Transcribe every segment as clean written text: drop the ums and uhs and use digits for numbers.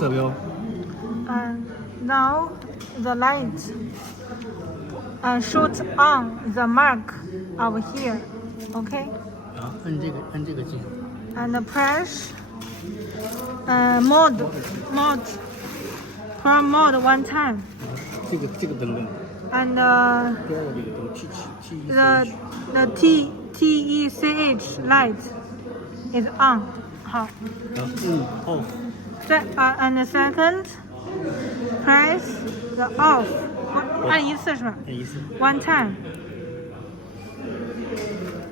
色标。Now the light shoot on the mark over here. Okay. 然后摁这个键。And press mode from mode one time. 这个灯。And 第二个这个灯 the TECH light is on. 好。然后off。And second, press the off. 按一次是吧？按一次。One time.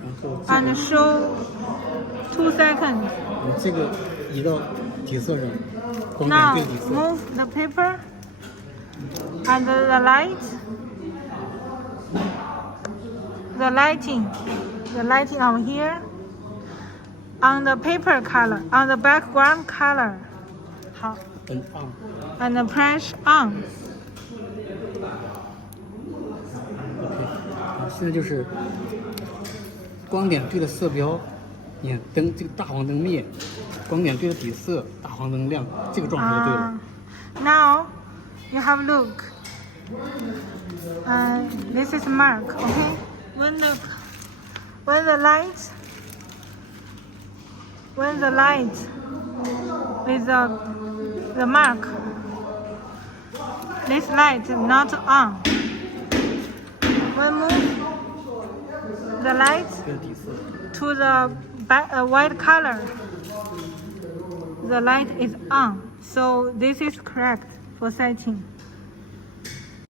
然后 And show 2 seconds. 这个移到底色上，光点 Now 对底色。 move the paper and the light. The lighting on here. On the paper color, on the background color. 好。摁 on。And press on. OK， 现在就是光点对着色标，你看灯这个大黄灯灭，光点对着底色，大黄灯亮，这个状态就对了。Now you have look. This is mark. Okay. When the light with the mark, this light not on. When move the light to the white color, the light is on. So this is correct for setting.